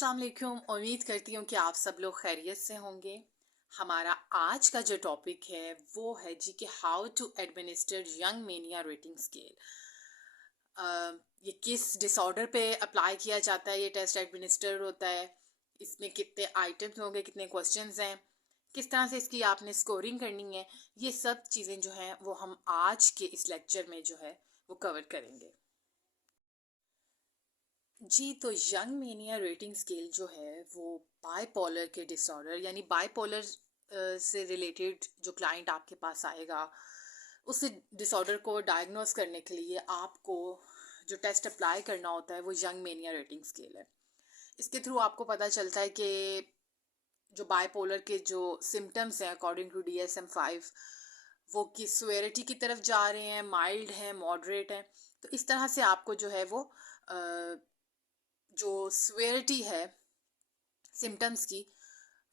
अस्सलाम वालेकुम। उम्मीद करती हूँ कि आप सब लोग खैरियत से होंगे। हमारा आज का जो टॉपिक है वो है जी कि how to administer Young mania rating scale. ये किस डिसऑर्डर पे अप्लाई किया जाता है, ये टेस्ट एडमिनिस्टर होता है, इसमें कितने आइटम्स होंगे, कितने क्वेश्चंस हैं, किस तरह से इसकी आपने स्कोरिंग करनी है, ये सब चीज़ें जो हैं वो हम आज के इस लेक्चर में जो है वो कवर करेंगे जी। तो यंग मेनिया रेटिंग स्केल जो है वो बाइपोलर के डिसऑर्डर यानी बाइपोलर से रिलेटेड जो क्लाइंट आपके पास आएगा उस डिसऑर्डर को डायग्नोस करने के लिए आपको जो टेस्ट अप्लाई करना होता है वो यंग मेनिया रेटिंग स्केल है। इसके थ्रू आपको पता चलता है कि जो बाइपोलर के जो सिम्टम्स हैं अकॉर्डिंग टू DSM-5 वो किस सिवियरिटी की तरफ जा रहे हैं, माइल्ड हैं, मॉडरेट हैं। तो इस तरह से आपको जो है वो जो सिवियरिटी है सिम्टम्स की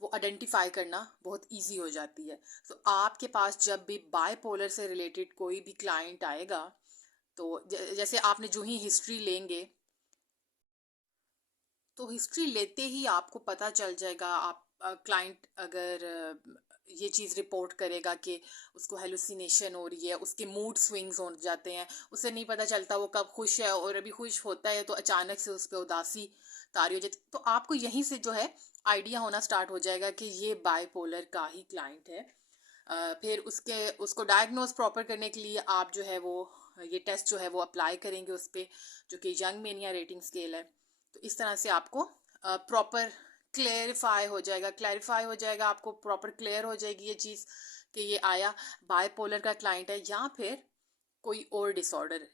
वो आइडेंटिफाई करना बहुत इजी हो जाती है। तो आपके पास जब भी बाइपोलर से रिलेटेड कोई भी क्लाइंट आएगा तो जैसे आपने जो ही हिस्ट्री लेंगे तो हिस्ट्री लेते ही आपको पता चल जाएगा। आप क्लाइंट अगर ये चीज़ रिपोर्ट करेगा कि उसको हेलुसिनेशन हो रही है, उसके मूड स्विंग्स हो जाते हैं, उसे नहीं पता चलता वो कब खुश है और अभी खुश होता है तो अचानक से उस पर उदासी तारी हो जाती, तो आपको यहीं से जो है आइडिया होना स्टार्ट हो जाएगा कि ये बाइपोलर का ही क्लाइंट है। फिर उसको डायग्नोज प्रॉपर करने के लिए आप जो है वो ये टेस्ट जो है वो अप्लाई करेंगे उस पर, जो कि यंग मेनिया रेटिंग स्केल है। तो इस तरह से आपको प्रॉपर क्लैरिफाई हो जाएगा, आपको प्रॉपर क्लियर हो जाएगी ये चीज़ कि ये आया बाइपोलर का क्लाइंट है या फिर कोई और डिसऑर्डर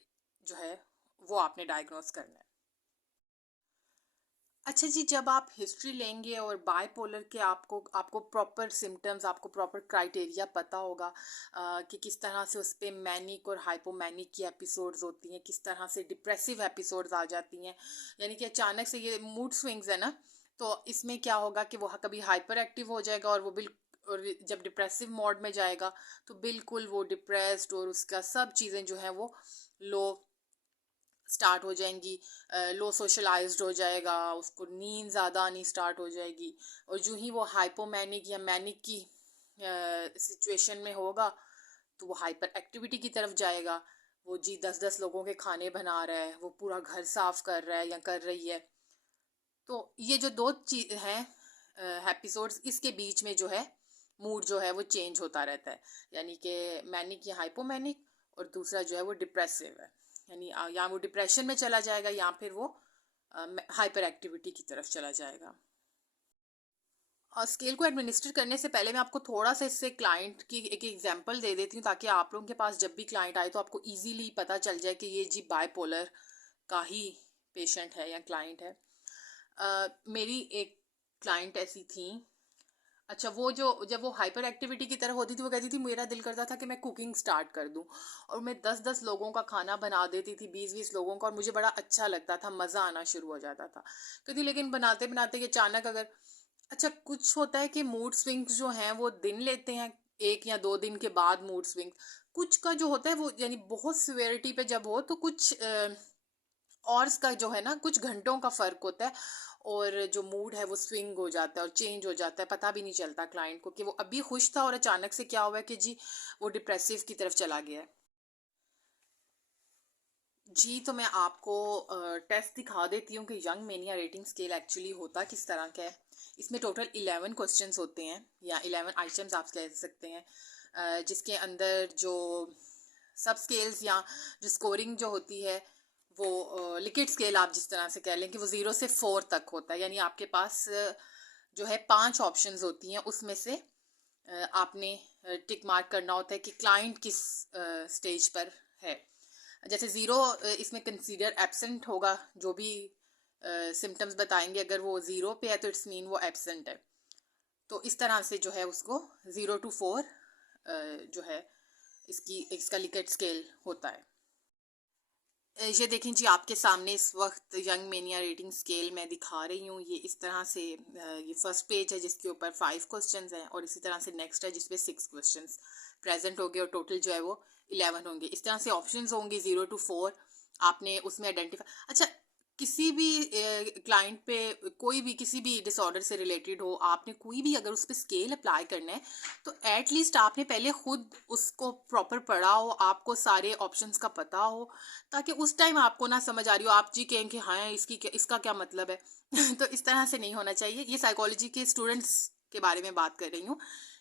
जो है वो आपने डायग्नोस करना है। अच्छा जी, जब आप हिस्ट्री लेंगे और बाइपोलर के आपको प्रॉपर सिम्टम्स, आपको प्रॉपर क्राइटेरिया पता होगा कि किस तरह से उस पर मैनिक और हाइपोमैनिक की एपिसोड्स होती हैं, किस तरह से डिप्रेसिव एपिसोड्स आ जाती हैं, यानी कि अचानक से ये मूड स्विंग्स है ना, तो इसमें क्या होगा कि वो कभी हाइपर एक्टिव हो जाएगा और वो और जब डिप्रेसिव मोड में जाएगा तो बिल्कुल वो डिप्रेस्ड और उसका सब चीज़ें जो हैं वो लो स्टार्ट हो जाएंगी, लो सोशलाइज्ड हो जाएगा, उसको नींद ज़्यादा आनी स्टार्ट हो जाएगी। और जो ही वो हाइपोमैनिक या मैनिक की सिचुएशन में होगा तो वो हाइपर एक्टिविटी की तरफ जाएगा। वो जी 10-10 लोगों के खाने बना रहा है, वो पूरा घर साफ कर रहा है या कर रही है। तो ये जो दो चीज़ हैं एपिसोड्स, इसके बीच में जो है मूड जो है वो चेंज होता रहता है, यानी कि मैनिक या हाइपोमैनिक, और दूसरा जो है वो डिप्रेसिव है, यानी या वो डिप्रेशन में चला जाएगा या फिर वो हाइपर एक्टिविटी की तरफ चला जाएगा। और स्केल को एडमिनिस्टर करने से पहले मैं आपको थोड़ा सा इससे क्लाइंट की एक एग्जांपल दे देती हूँ ताकि आप लोगों के पास जब भी क्लाइंट आए तो आपको इजीली पता चल जाए कि ये जी बाइपोलर का ही पेशेंट है या क्लाइंट है। मेरी एक क्लाइंट ऐसी थी। अच्छा, वो जो जब वो हाइपर एक्टिविटी की तरह होती थी वो कहती थी मेरा दिल करता था कि मैं कुकिंग स्टार्ट कर दूं और मैं 10-10 लोगों का खाना बना देती थी, 20-20 लोगों का, और मुझे बड़ा अच्छा लगता था, मज़ा आना शुरू हो जाता था। कहती लेकिन बनाते बनाते ये अचानक अगर, अच्छा कुछ होता है कि मूड स्विंग्स जो हैं वो दिन लेते हैं, 1 या 2 दिन के बाद मूड स्विंग, कुछ का जो होता है वो यानी बहुत सिवियरिटी पे जब हो तो कुछ और का जो है ना कुछ घंटों का फ़र्क होता है और जो मूड है वो स्विंग हो जाता है और चेंज हो जाता है, पता भी नहीं चलता क्लाइंट को कि वो अभी खुश था और अचानक से क्या हुआ है कि जी वो डिप्रेसिव की तरफ चला गया है। जी, तो मैं आपको टेस्ट दिखा देती हूँ कि young mania rating scale actually होता किस तरह का है। इसमें टोटल 11 क्वेश्चंस होते हैं या 11 आइटम्स आप कह सकते हैं, जिसके अंदर जो सब स्केल्स या जो स्कोरिंग जो होती है वो लिक्विड स्केल आप जिस तरह से कह लें कि वो 0 से 4 तक होता है, यानी आपके पास जो है 5 ऑप्शंस होती हैं, उसमें से आपने टिक मार्क करना होता है कि क्लाइंट किस स्टेज पर है। जैसे 0 इसमें कंसीडर एब्सेंट होगा, जो भी सिम्टम्स बताएंगे अगर वो 0 पे है तो इट्स मीन वो एब्सेंट है। तो इस तरह से जो है उसको 0 to 4 जो है इसका लिकेट स्केल होता है। ये देखें जी, आपके सामने इस वक्त यंग मेनिया रेटिंग स्केल मैं दिखा रही हूँ। ये इस तरह से ये फर्स्ट पेज है जिसके ऊपर 5 क्वेश्चंस हैं और इसी तरह से नेक्स्ट है जिसपे 6 क्वेश्चंस प्रेजेंट होंगे और टोटल जो है वो 11 होंगे। इस तरह से ऑप्शंस होंगे 0 to 4, आपने उसमें आइडेंटिफाई। अच्छा, किसी भी क्लाइंट पे कोई भी किसी भी डिसऑर्डर से रिलेटेड हो, आपने कोई भी अगर उस पर स्केल अप्लाई करना है तो एटलीस्ट आपने पहले खुद उसको प्रॉपर पढ़ा हो, आपको सारे ऑप्शंस का पता हो, ताकि उस टाइम आपको ना समझ आ रही हो आप जी कहें कि हाँ इसका क्या मतलब है। तो इस तरह से नहीं होना चाहिए। ये साइकोलॉजी के स्टूडेंट्स के बारे में बात कर रही हूँ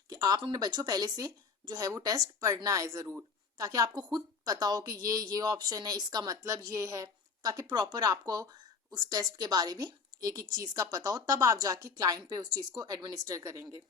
कि आप अपने बच्चों पहले से जो है वो टेस्ट पढ़ना है ज़रूर, ताकि आपको खुद पता हो कि ये ऑप्शन है, इसका मतलब ये है, ताकि प्रॉपर आपको उस टेस्ट के बारे में एक एक चीज़ का पता हो, तब आप जाके क्लाइंट पे उस चीज़ को एडमिनिस्टर करेंगे।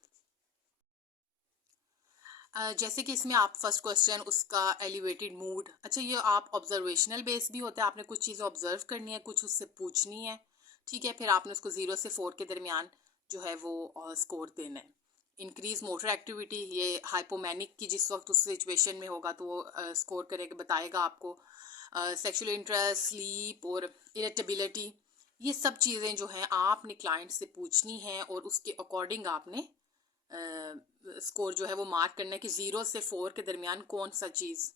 जैसे कि इसमें आप फर्स्ट क्वेश्चन उसका एलिवेटेड मूड, अच्छा ये आप ऑब्जर्वेशनल बेस भी होता है, आपने कुछ चीज़ें ऑब्जर्व करनी है, कुछ उससे पूछनी है, ठीक है, फिर आपने उसको 0 से 4 के दरमियान जो है वो स्कोर देना है। इंक्रीज मोटर एक्टिविटी, ये हाइपोमैनिक की जिस वक्त उस सिचुएशन में होगा तो वो स्कोर करेगा, बताएगा आपको। सेक्सुअल इंटरेस्ट, स्लीप और इरिटेबिलिटी, ये सब चीज़ें जो हैं आपने क्लाइंट से पूछनी हैं और उसके अकॉर्डिंग आपने स्कोर जो है वो मार्क करना है कि 0 से 4 के दरमियान कौन सा चीज़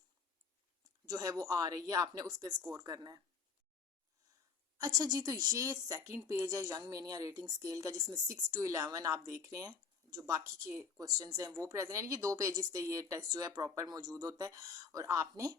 जो है वो आ रही है, आपने उस पर स्कोर करना है। अच्छा जी, तो ये सेकंड पेज है यंग मेनिया रेटिंग स्केल का, जिसमें 6 to 11 आप देख रहे हैं, जो बाकी के क्वेश्चंस हैं वो प्रेजेंट है। ये 2 पेजेस पे ये टेस्ट जो है प्रॉपर मौजूद होता है और आपने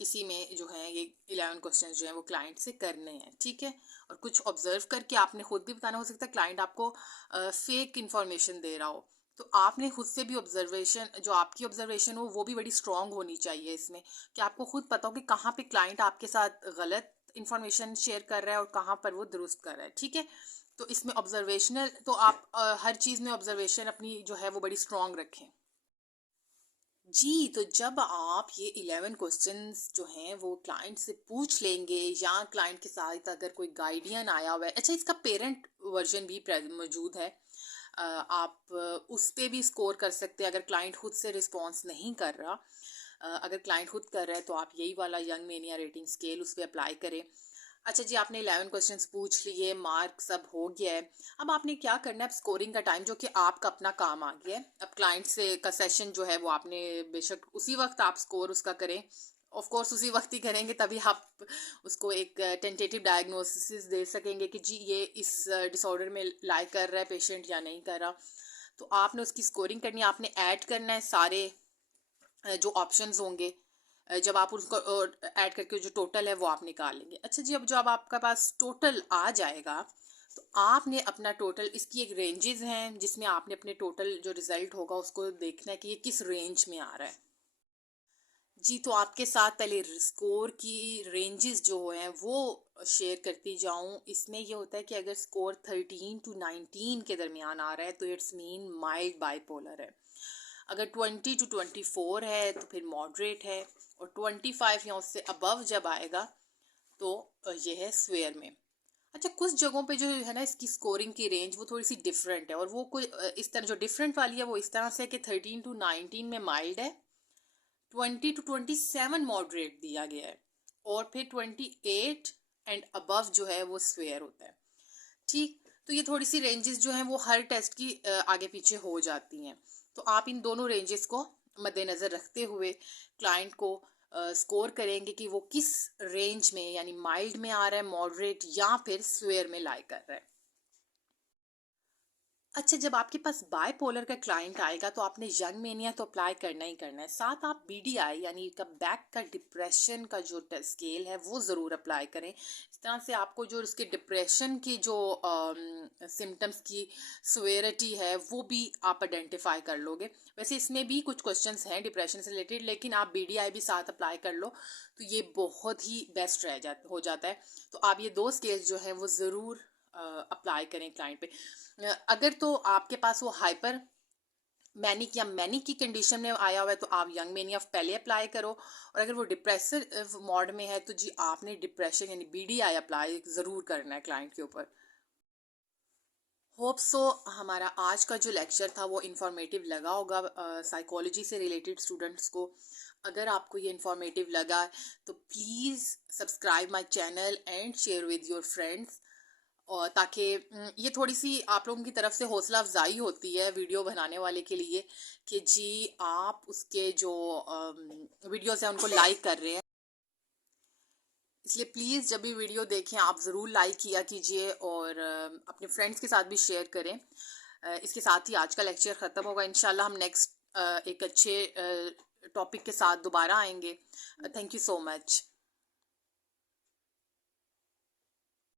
इसी में जो है ये 11 क्वेश्चन जो हैं वो क्लाइंट से करने हैं, ठीक है। और कुछ ऑब्जर्व करके आपने खुद भी बताना, हो सकता है क्लाइंट आपको फेक इंफॉर्मेशन दे रहा हो, तो आपने खुद से भी ऑब्जर्वेशन, जो आपकी ऑब्जर्वेशन हो वो भी बड़ी स्ट्रांग होनी चाहिए इसमें, कि आपको खुद पता हो कि कहाँ पे क्लाइंट आपके साथ गलत इंफॉर्मेशन शेयर कर रहा है और कहाँ पर वो दुरुस्त कर रहा है, ठीक है। तो इसमें ऑब्जर्वेशनल तो आप हर चीज़ में ऑब्जर्वेशन अपनी जो है वो बड़ी स्ट्रांग रखें। जी, तो जब आप ये 11 क्वेश्चंस जो हैं वो क्लाइंट से पूछ लेंगे, या क्लाइंट के साथ अगर कोई गाइडियन आया हुआ है, अच्छा इसका पेरेंट वर्जन भी मौजूद है, आप उस पे भी स्कोर कर सकते हैं अगर क्लाइंट खुद से रिस्पॉन्स नहीं कर रहा। अगर क्लाइंट खुद कर रहा है तो आप यही वाला यंग मेनिया रेटिंग स्केल उस पर अप्लाई करें। अच्छा जी, आपने 11 क्वेश्चंस पूछ लिए, मार्क सब हो गया है, अब आपने क्या करना है, अब स्कोरिंग का टाइम, जो कि आपका अपना काम आ गया है। अब क्लाइंट से का सेशन जो है वो आपने बेशक उसी वक्त आप स्कोर उसका करें, ऑफ कोर्स उसी वक्त ही करेंगे, तभी आप उसको एक टेंटेटिव डायग्नोसिस दे सकेंगे कि जी ये इस डिसऑर्डर में लाई कर रहा है पेशेंट या नहीं कर रहा। तो आपने उसकी स्कोरिंग करनी है, आपने ऐड करना है सारे जो ऑप्शंस होंगे, जब आप उसको ऐड करके जो टोटल है वो आप निकाल लेंगे। अच्छा जी, अब जब आपका पास टोटल आ जाएगा तो आपने अपना टोटल, इसकी एक रेंजेस हैं जिसमें आपने अपने टोटल जो रिजल्ट होगा उसको देखना है कि ये किस रेंज में आ रहा है। जी, तो आपके साथ पहले स्कोर की रेंजेस जो हैं वो शेयर करती जाऊं। इसमें ये होता है कि अगर स्कोर 13 to 19 के दरमियान आ रहा है तो इट्स मीन माइल्ड बाइपोलर है। अगर 20 to 24 है तो फिर मॉडरेट है, और 25 या उससे अबव जब आएगा तो ये है स्वेयर में। अच्छा, कुछ जगहों पे जो है ना इसकी स्कोरिंग की रेंज वो थोड़ी सी डिफरेंट है, और वो कोई इस तरह जो डिफरेंट वाली है वो इस तरह से है कि 13 to 19 में माइल्ड है, 20 to 27 मॉडरेट दिया गया है, और फिर 28 एंड अबव जो है वो स्वेयर होता है, ठीक। तो ये थोड़ी सी रेंजेस जो हैं वो हर टेस्ट की आगे पीछे हो जाती हैं, तो आप इन दोनों रेंजेस को मद्देनज़र रखते हुए क्लाइंट को स्कोर करेंगे कि वो किस रेंज में, यानी माइल्ड में आ रहा है, मॉडरेट या फिर स्वेयर में लाई कर रहा है। अच्छा, जब आपके पास बायपोलर का क्लाइंट आएगा तो आपने यंग मेनिया तो अप्लाई करना ही करना है, साथ आप बीडीआई यानी का बैक का डिप्रेशन का जो स्केल है वो ज़रूर अप्लाई करें। इस तरह से आपको जो उसके डिप्रेशन की जो सिम्टम्स की सिवियरिटी है वो भी आप आइडेंटिफाई कर लोगे। वैसे इसमें भी कुछ क्वेश्चंस हैं डिप्रेशन से रिलेटेड, लेकिन आप बीडीआई भी साथ अप्लाई कर लो तो ये बहुत ही बेस्ट हो जाता है। तो आप ये 2 स्केल्स जो हैं वो ज़रूर अप्लाई करें क्लाइंट पे। अगर तो आपके पास वो हाइपर मैनिक या मैनिक की कंडीशन में आया हुआ है तो आप यंग मेनिया पहले अप्लाई करो, और अगर वो डिप्रेसिव मोड में है तो जी आपने डिप्रेशन यानी बीडीआई अप्लाई ज़रूर करना है क्लाइंट के ऊपर। होप सो हमारा आज का जो लेक्चर था वो इन्फॉर्मेटिव लगा होगा साइकोलॉजी से रिलेटेड स्टूडेंट्स को। अगर आपको ये इन्फॉर्मेटिव लगा तो please subscribe my channel and share with your friends, और ताकि ये थोड़ी सी आप लोगों की तरफ से हौसला अफजाई होती है वीडियो बनाने वाले के लिए कि जी आप उसके जो वीडियोस हैं उनको लाइक कर रहे हैं। इसलिए प्लीज़ जब भी वीडियो देखें आप ज़रूर लाइक किया कीजिए और अपने फ्रेंड्स के साथ भी शेयर करें। इसके साथ ही आज का लेक्चर ख़त्म होगा। इंशाल्लाह हम नेक्स्ट एक अच्छे टॉपिक के साथ दोबारा आएंगे। Thank you so much.